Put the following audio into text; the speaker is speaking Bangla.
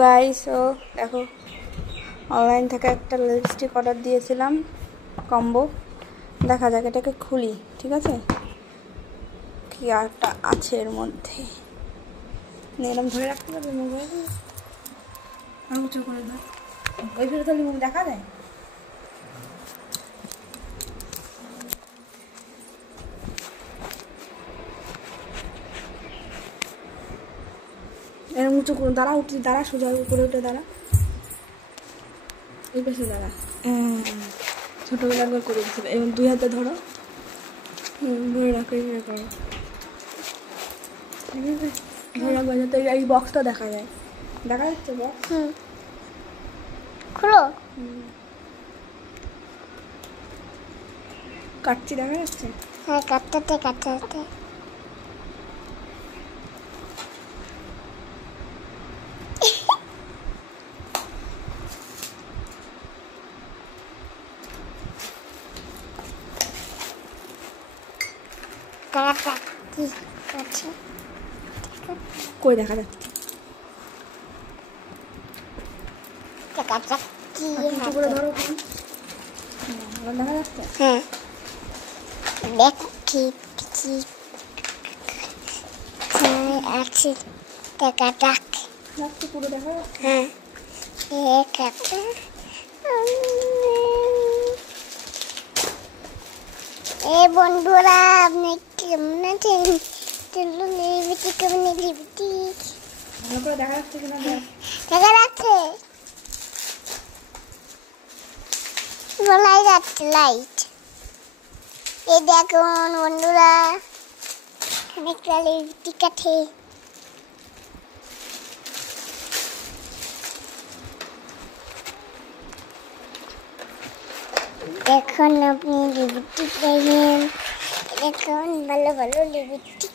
গাইস, ও দেখো অনলাইন থেকে একটা লিপস্টিক অর্ডার দিয়েছিলাম কম্বো। দেখা যাক, এটাকে খুলি। ঠিক আছে, কি আরটা আছে এর মধ্যে। এরকম ধরে রাখতে পারবে মোবাইল, আর উঁচু করে ধর। ওই ফেলে তাহলে মুখ দেখা যায়। এরকম উঁচু করে দাঁড়া, উঠে দাঁড়া, সোজা উপরে উঠে দাঁড়া, এই পাশে দাঁড়া। ছোটোবেলা একবার করে দিচ্ছিল। এবং দুই হাতে ধরো, ধরে রাখো, এইভাবে করো। ধরে রাখবো যাতে এই বক্সটা দেখা যায়। দেখা যাচ্ছে বক্স? খুলো। কাটছি, দেখা যাচ্ছে? হ্যাঁ, কাটতে কাটতে কাটা কি কাটছে? কই দেখা যাচ্ছে? কাটা কি উঁচু করে ধরো। এবার দেখা যাচ্ছে? হ্যাঁ, দেখি কি আছে। কাটা যাচ্ছে, পুরো দেখা যাচ্ছে? হ্যাঁ, কাটা। বন্ধুরা, আপনি কেমন আছেন? চলুন লিপস্টিক কেমন, লিপস্টিক ভালো করে দেখা যাচ্ছে কিনা দেখ। দেখা যাচ্ছে, বলাই যাচ্ছে লাইট। এই দেখুন বন্ধুরা, অনেকটা লিপস্টিক আছে। দেখুন আপনি লিপস্টিক দেখেন, দেখুন ভালো ভালো লিপস্টিক।